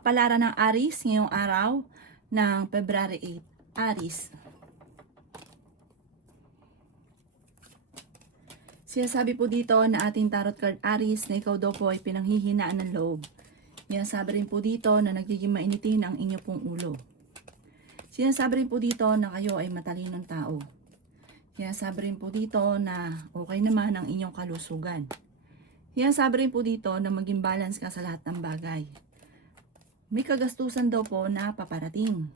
Kapalaran ng Aries ngayong araw ng February 8. Aries. Sinasabi po dito na ating tarot card Aries na ikaw daw po ay pinanghihinaan ng loob. Sinasabi rin po dito na nagiging mainitin ang inyo pong ulo. Sinasabi rin po dito na kayo ay matalinong tao. Sinasabi rin po dito na okay naman ang inyong kalusugan. Sinasabi rin po dito na maging balance ka sa lahat ng bagay. May kagastusan daw po na paparating.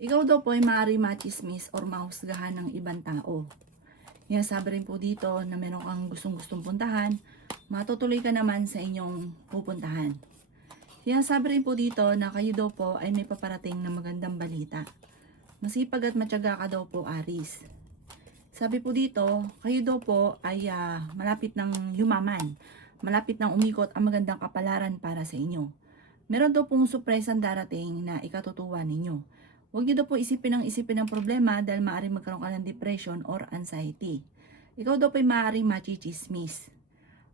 Ikaw daw po ay maaari machismis or mahusgahan ng ibang tao. Sinasabi rin po dito na meron kang gustong puntahan, matutuloy ka naman sa inyong pupuntahan. Sinasabi rin po dito na kayo daw po ay may paparating na magandang balita. Masipag at matyaga ka daw po, Aries. Sabi po dito, kayo daw po ay malapit ng yumaman, malapit ng umikot ang magandang kapalaran para sa inyo. Meron daw pong surpresang darating na ikatutuwa ninyo. Huwag niyo daw po isipin ang problema dahil maaaring magkaroon ka ng depression or anxiety. Ikaw daw po ay maaaring machichismis.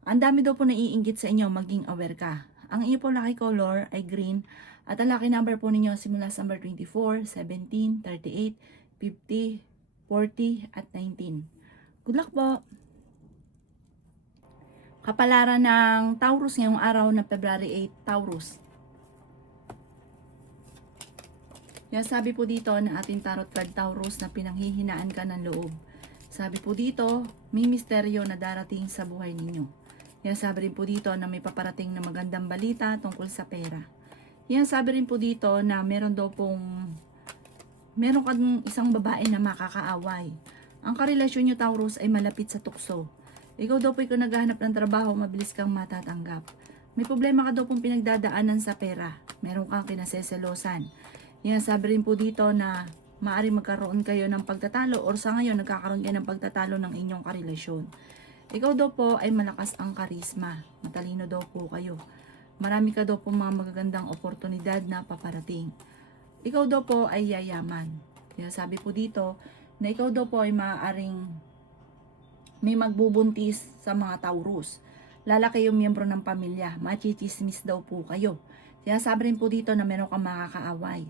Ang dami daw po naiinggit sa inyo, maging aware ka. Ang inyo po lucky color ay green at ang lucky number po ninyo simula sa number 24, 17, 38, 50, 40 at 19. Good luck po! Kapalaran ng Taurus ngayong araw na February 8, Taurus. Sabi po dito na ating tarot card Taurus na pinanghihinaan ka ng loob. Sabi po dito, may misteryo na darating sa buhay ninyo. Sabi rin po dito na may paparating na magandang balita tungkol sa pera. Sabi rin po dito na meron kang isang babae na makakaaway. Ang karelasyon nyo Taurus ay malapit sa tukso. Ikaw daw po kung naghahanap ng trabaho, mabilis kang matatanggap. May problema ka daw pong pinagdadaanan sa pera. Meron kang kinaseselosan. Sabi rin po dito na maaari magkaroon kayo ng pagtatalo or sa ngayon nagkakaroon kayo ng pagtatalo ng inyong karelasyon. Ikaw daw po ay malakas ang karisma. Matalino daw po kayo. Marami ka daw po mga magagandang oportunidad na paparating. Ikaw daw po ay yayaman. Sabi po dito na ikaw daw po ay maaaring may magbubuntis sa mga Taurus. Lalaki yung miyembro ng pamilya. Machichismis daw po kayo. Sabi rin po dito na meron kang makakaaway.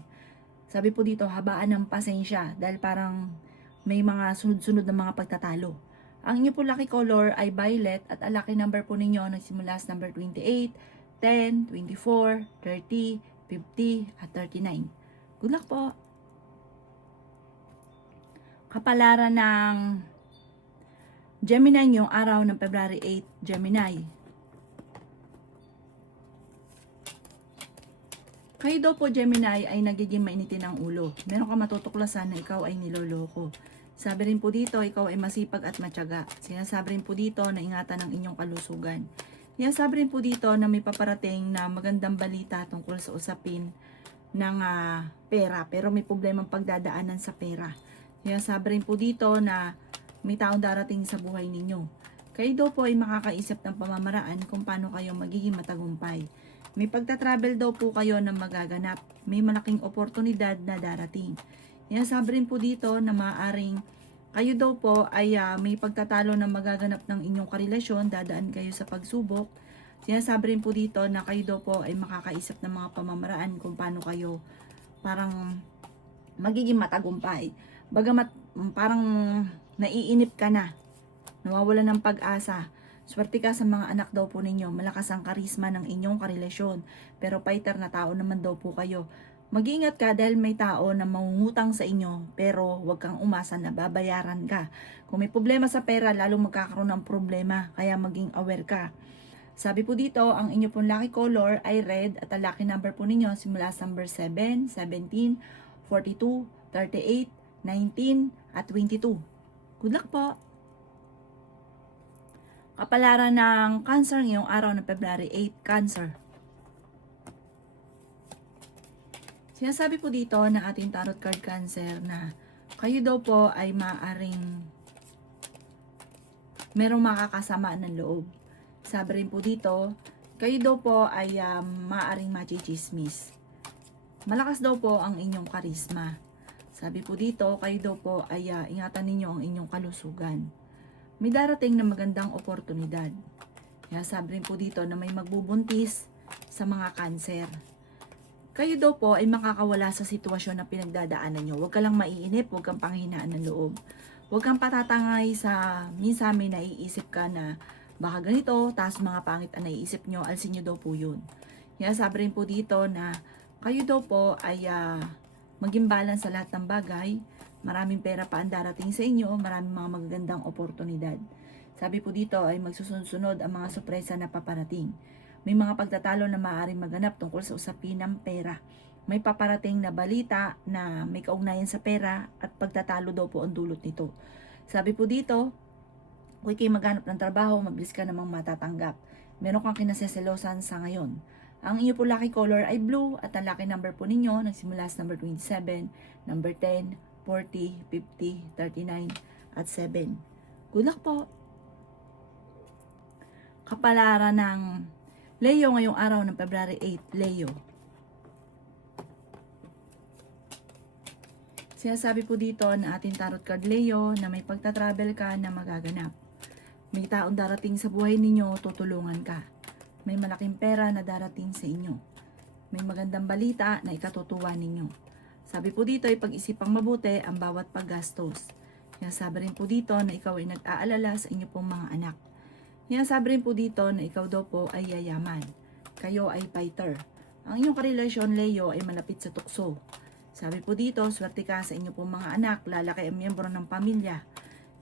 Sabi po dito, habaan ng pasensya dahil parang may mga sunod-sunod na mga pagtatalo. Ang inyo po lucky color ay violet at ang lucky number po ninyo nagsimula sa number 28, 10, 24, 30, 50 at 39. Good luck po! Kapalaran ng Gemini ngayong araw ng February 8, Gemini. Kayo daw po Gemini ay nagiging mainitin ang ulo. Meron ka matutuklasan na ikaw ay niloloko. Sabi rin po dito, ikaw ay masipag at matyaga. Sinasabi rin po dito na ingatan ang inyong kalusugan. Sabi rin po dito na may paparating na magandang balita tungkol sa usapin ng pera. Pero may problemang pagdadaanan sa pera. Sabi rin po dito na may taong darating sa buhay ninyo. Kayo daw po ay makakaisip ng pamamaraan kung paano kayo magiging matagumpay. May pagta-travel daw po kayo na magaganap. May malaking oportunidad na darating. Sabi rin po dito na maaaring kayo daw po ay may pagtatalo na magaganap ng inyong karelasyon, dadaan kayo sa pagsubok. Sinasabi rin po dito na kayo daw po ay makakaisip ng mga pamamaraan kung paano kayo parang magiging matagumpay. Bagamat parang naiinip ka na, nawawala ng pag-asa. Swerte ka sa mga anak daw po ninyo, malakas ang karisma ng inyong karelasyon, pero fighter na tao naman daw po kayo. Mag-iingat ka dahil may tao na mangungutang sa inyo, pero huwag kang umasa na babayaran ka. Kung may problema sa pera, lalong magkakaroon ng problema, kaya maging aware ka. Sabi po dito, ang inyo pong lucky color ay red at ang lucky number po ninyo simula sa number 7, 17, 42, 38, 19 at 22. Good luck po! Kapalaran ng Cancer ngayong araw ng February 8, Cancer. Sinasabi po dito ng ating tarot card Cancer na kayo daw po ay maaaring merong makakasama ng loob. Sabi rin po dito, kayo daw po ay maaaring machichismis. Malakas daw po ang inyong karisma. Sabi po dito, kayo daw po ay ingatan ninyo ang inyong kalusugan. May darating na magandang oportunidad. Sabi rin po dito na may magbubuntis sa mga cancer. Kayo daw po ay makakawala sa sitwasyon na pinagdadaanan nyo. Huwag ka lang maiinip, huwag kang panghinaan ng loob. Huwag kang patatangay sa minsan may naiisip ka na baka ganito, taas mga pangit ang naiisip nyo, alsin nyo daw po yun. Kaya sabi rin po dito na kayo daw po ay maging balance sa lahat ng bagay. Maraming pera pa ang darating sa inyo, maraming mga magagandang oportunidad. Sabi po dito ay magsusunod-sunod ang mga sorpresa na paparating. May mga pagtatalo na maaaring maganap tungkol sa usapin ng pera. May paparating na balita na may kaugnayan sa pera at pagtatalo daw po ang dulot nito. Sabi po dito, kung ikay maghanap ng trabaho, mabilis ka namang matatanggap. Meron kang kinaseselosan sa ngayon. Ang inyo po lucky color ay blue at ang lucky number po ninyo nagsimula sa number 27, number 10, 40, 50, 39, at 7. Good luck po! Kapalaran ng Leo ngayong araw ng February 8, Leo. Sinasabi po dito na ating tarot card Leo na may pagta-travel ka na magaganap. May taong darating sa buhay ninyo, tutulungan ka. May malaking pera na darating sa inyo. May magandang balita na ikatutuwa ninyo. Sabi po dito ay pag-isipang mabuti ang bawat paggastos. Sinasabi rin po dito na ikaw ay nag-aalala sa inyo pong mga anak. Sinasabi rin po dito na ikaw daw po ay yayaman. Kayo ay fighter. Ang inyong karelasyon, Leo, ay malapit sa tukso. Sabi po dito, swerte ka sa inyo pong mga anak, lalaki ang miyembro ng pamilya.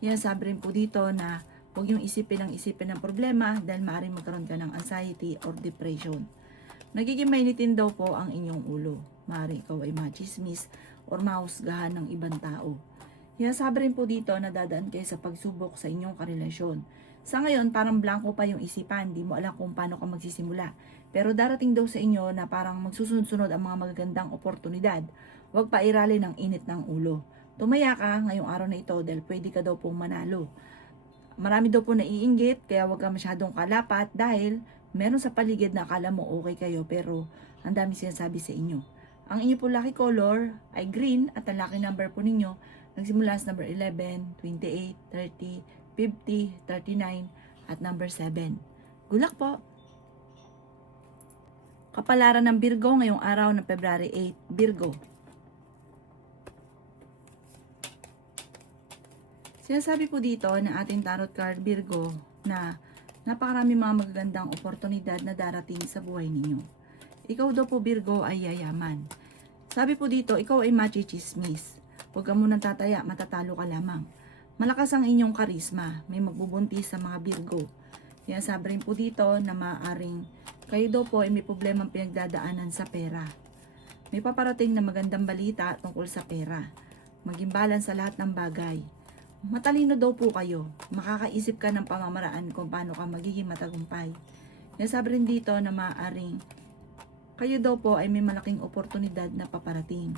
Sinasabi rin po dito na huwag yung isipin ng problema dahil maaaring magkaroon ka ng anxiety or depression. Nagiging mainitin daw po ang inyong ulo. Maaaring ikaw ay machismis or mahusgahan ng ibang tao. Sinasabi rin po dito na dadaan kayo sa pagsubok sa inyong karelasyon. Sa ngayon, parang blanco pa yung isipan, di mo alam kung paano ka magsisimula. Pero darating daw sa inyo na parang magsusunod-sunod ang mga magagandang oportunidad. Huwag pa irali ng init ng ulo. Tumaya ka ngayong araw na ito dahil pwede ka daw pong manalo. Marami daw po naiinggit, kaya huwag ka masyadong kalapat dahil meron sa paligid na akala mo okay kayo pero ang dami sinasabi sa inyo. Ang inyo po lucky color ay green at ang lucky number po ninyo nagsimula sa number 11, 28, 30, 50, 39, at number 7. Good luck po! Kapalaran ng Virgo ngayong araw ng February 8, Virgo. Sinasabi po dito na ating tarot card Virgo na napakarami mga magagandang oportunidad na darating sa buhay ninyo. Ikaw daw po Virgo ay yayaman. Sabi po dito, ikaw ay machismis. Huwag ka munang tataya, matatalo ka lamang. Malakas ang inyong karisma, may magbubuntis sa mga Virgo. Sinasabi rin po dito na maaaring kayo daw po ay may problemang pinagdadaanan sa pera. May paparating na magandang balita tungkol sa pera. Maging balance sa lahat ng bagay. Matalino daw po kayo. Makakaisip ka ng pamamaraan kung paano ka magiging matagumpay. Sinasabi rin dito na maaaring kayo daw po ay may malaking oportunidad na paparating.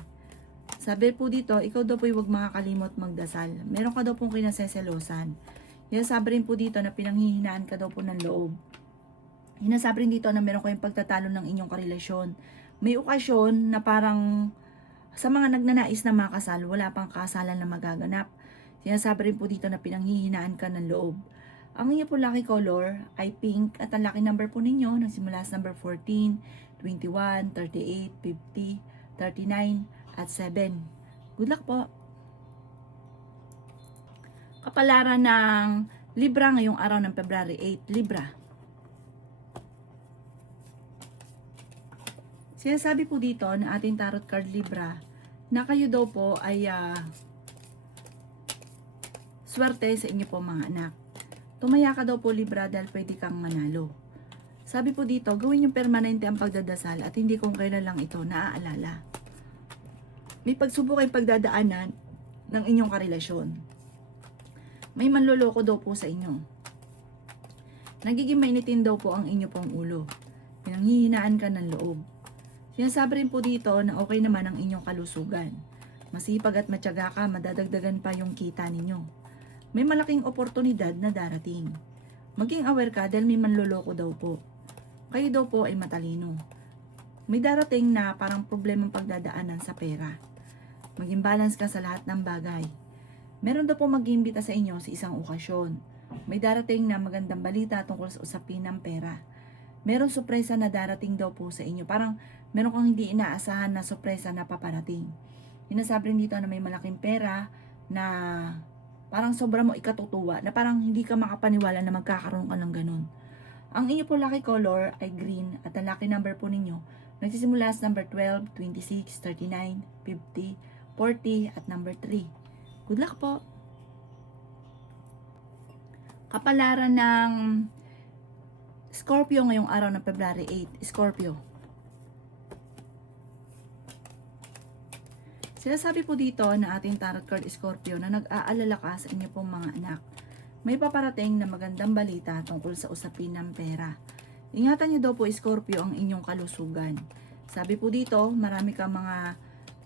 Sabi po dito, ikaw daw po ay huwag makakalimot magdasal. Meron ka daw pong kinaseselosan. Sinasabi rin po dito na pinanghihinaan ka daw po ng loob. Sinasabi rin dito na meron kayong pagtatalo ng inyong karelasyon. May okasyon na parang sa mga nagnanais na makasal, wala pang kasalan na magaganap. Sinasabi rin po dito na pinanghihinaan ka ng loob. Ang inyo po lucky color ay pink at ang lucky number po ninyo nagsimula sa number 14, 21, 38, 50, 39, at 7. Good luck po! Kapalaran ng Libra ngayong araw ng February 8, Libra. Sinasabi po dito na ating tarot card Libra na kayo daw po ay swerte sa inyo po mga anak. Tumaya ka daw po Libra dahil pwede kang manalo. Sabi po dito, gawin yung permanente ang pagdadasal at hindi kung kailan lang ito naaalala. May pagsubok ay pagdadaanan ng inyong karelasyon. May manloloko daw po sa inyo. Nagiging mainitin daw po ang inyo pong ulo. Pinanghihinaan ka ng loob. Sinasabi rin po dito na okay naman ang inyong kalusugan. Masipag at matyaga ka, madadagdagan pa yung kita ninyo. May malaking oportunidad na darating. Maging aware ka dahil may manloloko daw po. Kayo daw po ay matalino. May darating na parang problemang pagdadaanan sa pera. Maging balance ka sa lahat ng bagay. Meron daw po mag-iimbita sa inyo sa isang okasyon. May darating na magandang balita tungkol sa usapin ng pera. Meron sorpresa na darating daw po sa inyo. Parang meron kang hindi inaasahan na sorpresa na paparating. Sinasabi rin dito na may malaking pera na parang sobra mo ikatutuwa, na parang hindi ka makapaniwala na magkakaroon ka ng ganun. Ang inyo po lucky color ay green at ang lucky number po ninyo nagsisimula sa number 12, 26, 39, 50, 40 at number 3. Good luck po! Kapalaran ng Scorpio ngayong araw ng February 8. Scorpio. Sinasabi po dito na ating tarot card Scorpio na nag-aalala ka sa inyo pong mga anak. May paparating na magandang balita tungkol sa usapin ng pera. Ingatan niyo daw po Scorpio ang inyong kalusugan. Sabi po dito, marami kang mga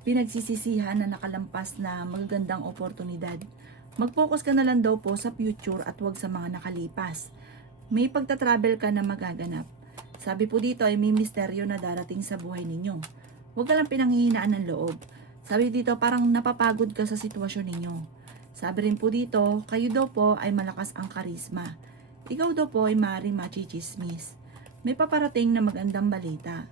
pinagsisisihan na nakalampas na magagandang oportunidad. Mag-focus ka na lang daw po sa future at wag sa mga nakalipas. May pagta-travel ka na magaganap. Sabi po dito ay may misteryo na darating sa buhay ninyo. Huwag ka lang pinanghihinaan ng loob. Sabi dito parang napapagod ka sa sitwasyon ninyo. Sabi rin po dito, kayo daw po ay malakas ang karisma. Ikaw daw po ay maaaring machichismis. May paparating na magandang balita.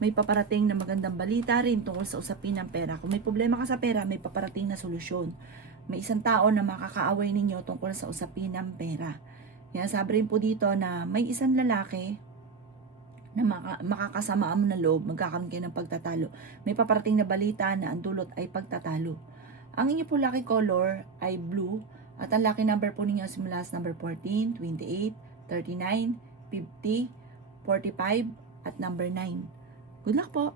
May paparating na magandang balita rin tungkol sa usapin ng pera. Kung may problema ka sa pera, may paparating na solusyon. May isang tao na makakaaway ninyo tungkol sa usapin ng pera. Kaya sabi rin po dito na may isang lalaki na makakasama mo na loob, magkakaroon kayo ng pagtatalo. May paparating na balita na ang dulot ay pagtatalo. Ang inyo po lucky color ay blue at ang lucky number po ninyo simula sa number 14, 28, 39, 50, 45 at number 9. Good luck po!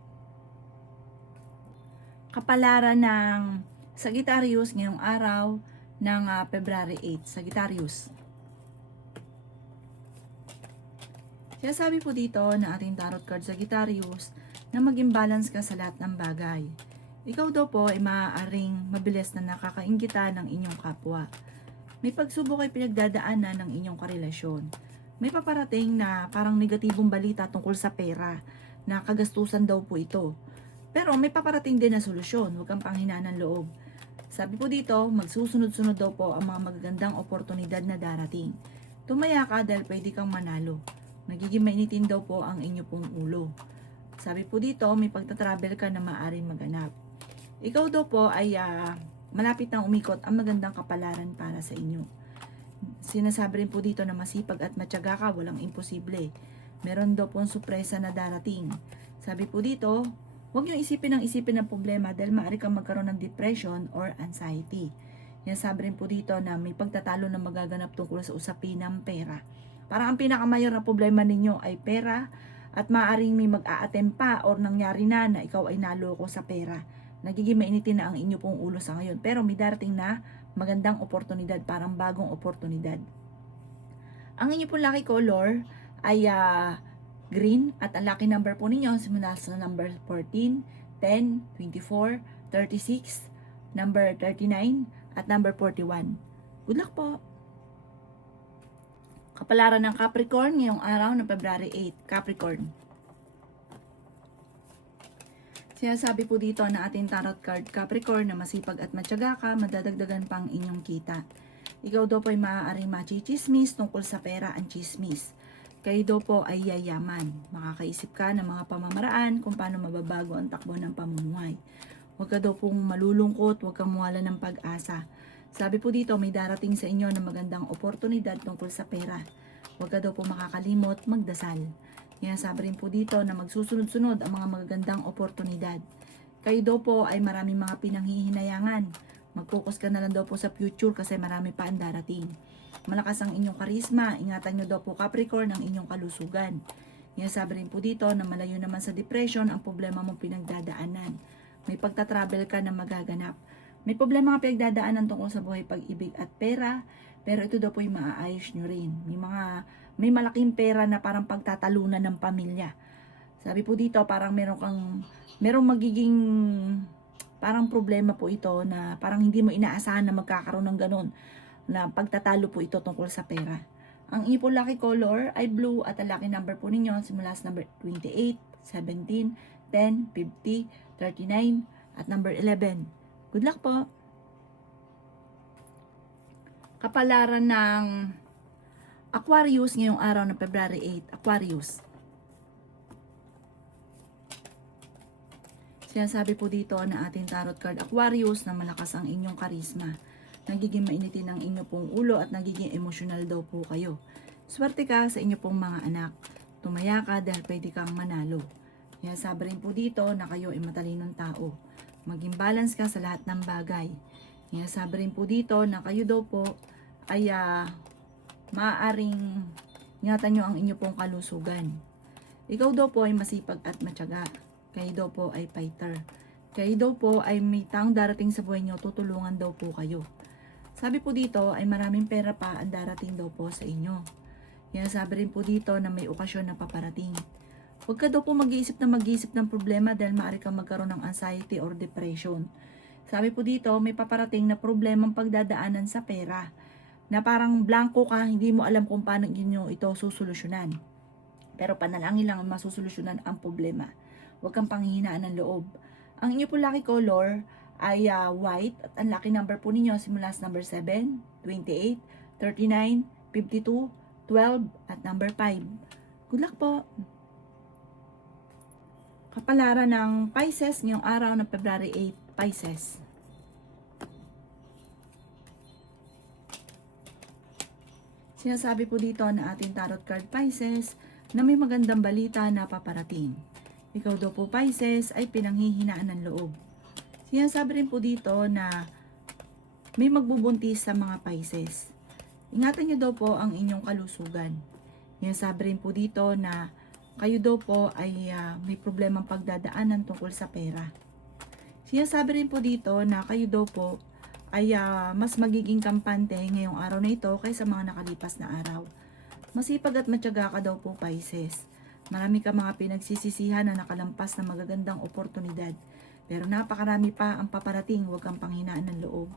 Kapalaran ng Sagittarius ngayong araw ng February 8. Sagittarius. Sinasabi po dito na ating tarot card Sagittarius na maging balance ka sa lahat ng bagay. Ikaw daw po ay maaaring mabilis na nakakainggitan ng inyong kapwa. May pagsubok ay pinagdadaanan ng inyong karelasyon. May paparating na parang negatibong balita tungkol sa pera na kagastusan daw po ito. Pero may paparating din na solusyon, huwag kang panghinaan ng loob. Sabi po dito, magsusunod-sunod daw po ang mga magagandang oportunidad na darating. Tumaya ka dahil pwede kang manalo. Nagiging mainitin daw po ang inyo pong ulo. Sabi po dito, may pagta-travel ka na maaaring maganap. Ikaw daw po ay malapit nang umikot ang magandang kapalaran para sa inyo. Sinasabi rin po dito na masipag at matyaga ka, walang imposible. Meron daw po ang sorpresa na darating. Sabi po dito, huwag nyo isipin ng problema dahil maaari kang magkaroon ng depression or anxiety. Yan sabi rin po dito na may pagtatalo na magaganap tungkol sa usapin ng pera. Parang ang pinakamayor na problema ninyo ay pera at maaaring may mag-a-attempt pa or nangyari na ikaw ay naloko sa pera. Nagiging mainitin na ang inyo pong ulo sa ngayon. Pero may darating na magandang oportunidad, parang bagong oportunidad. Ang inyo pong lucky color ay green at ang lucky number po ninyo simula sa number 14, 10, 24, 36, number 39 at number 41. Good luck po! Kapalaran ng Capricorn ngayong araw ng February 8. Capricorn. Sinasabi po dito na ating tarot card Capricorn na masipag at matyaga ka, madadagdagan pang inyong kita. Ikaw daw po ay maaaring machichismis tungkol sa pera ang chismis. Kayo daw po ay yayaman. Makakaisip ka ng mga pamamaraan kung paano mababago ang takbo ng pamumuhay. Huwag ka daw pong malulungkot, huwag kang mawala ng pag-asa. Sabi po dito, may darating sa inyo na magandang oportunidad tungkol sa pera. Huwag ka daw po makakalimot, magdasal. Yan sabi rin po dito na magsusunod-sunod ang mga magagandang oportunidad. Kayo daw po ay maraming mga pinanghihinayangan. Mag-focus ka na lang daw po sa future kasi marami pa ang darating. Malakas ang inyong karisma, ingatan nyo daw po Capricorn ang inyong kalusugan. Yan sabi rin po dito na malayo naman sa depression ang problema mong pinagdadaanan. May pagta-travel ka na magaganap. May problema nga pinagdadaanan tungkol sa buhay, pag-ibig at pera, pero ito daw po yung maaayos nyo rin. May malaking pera na parang pagtatalunan ng pamilya. Sabi po dito, parang merong magiging parang problema po ito na parang hindi mo inaasahan na magkakaroon ng ganun, na pagtatalo po ito tungkol sa pera. Ang inyo po lucky color ay blue at ang lucky number po ninyo simula sa number 28, 17, 10, 50, 39 at number 11. Good luck po! Kapalaran ng Aquarius ngayong araw ng February 8. Aquarius. Sinasabi po dito na ating tarot card Aquarius na malakas ang inyong karisma. Nagiging mainitin ang inyo pong ulo at nagiging emosyonal daw po kayo. Swerte ka sa inyo pong mga anak. Tumaya ka dahil pwede kang manalo. Sinasabi rin po dito na kayo ay matalinong tao. Maging balance ka sa lahat ng bagay. Sinasabi rin po dito na kayo daw po ay maaaring ingatan nyo ang inyo pong kalusugan. Ikaw daw po ay masipag at matyaga. Kayo daw po ay fighter. Kayo daw po ay may taong darating sa buhay nyo, tutulungan daw po kayo. Sabi po dito ay maraming pera pa ang darating daw po sa inyo. Sabi rin po dito na may okasyon na paparating. Huwag ka daw po mag-iisip ng problema dahil maaari kang magkaroon ng anxiety or depression. Sabi po dito may paparating na problemang pagdadaanan sa pera. Na parang blanco ka, hindi mo alam kung paano inyo ito susolusyonan. Pero panalangin lang ang masusolusyonan ang problema. Huwag kang panghihinaan ng loob. Ang inyo po lucky color ay white at ang lucky number po ninyo simula sa number 7, 28, 39, 52, 12 at number 5. Good luck po! Kapalaran ng Pisces ngayong araw ng February 8, Pisces. Sinasabi po dito na ating tarot card Pisces na may magandang balita na paparating. Ikaw daw po Pisces ay pinanghihinaan ng loob. Sinasabi rin po dito na may magbubuntis sa mga Pisces. Ingatan niyo daw po ang inyong kalusugan. Sinasabi rin po dito na kayo daw po ay may problemang pagdadaanan tungkol sa pera. Sinasabi rin po dito na kayo daw po ay mas magiging kampante ngayong araw na ito kaysa mga nakalipas na araw. Masipag at matyaga ka daw po Pisces. Marami ka mga pinagsisisihan na nakalampas na magagandang oportunidad. Pero napakarami pa ang paparating, huwag kang panghinaan ng loob.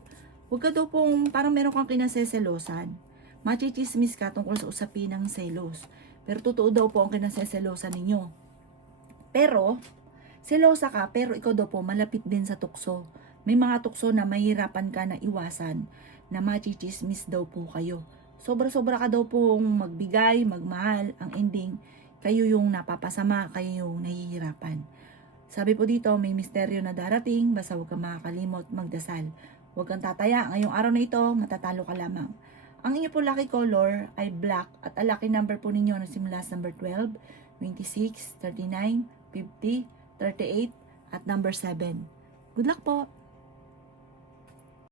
Huwag ka daw pong parang meron kang kinaseselosan. Machichismis ka tungkol sa usapin ng selos. Pero totoo daw po ang kinaseselosan ninyo. Pero, selosa ka pero ikaw daw po malapit din sa tukso. May mga tukso na mahirapan ka na iwasan na machichismis daw po kayo. Sobra-sobra ka daw pong magbigay, magmahal, ang ending, kayo yung napapasama, kayo yung nahihirapan. Sabi po dito, may misteryo na darating, basta huwag kang makakalimot, magdasal. Huwag kang tataya, ngayong araw na ito, matatalo ka lamang. Ang inyo po lucky color ay black at ang lucky number po ninyo na simula sa number 12, 26, 39, 50, 38 at number 7. Good luck po!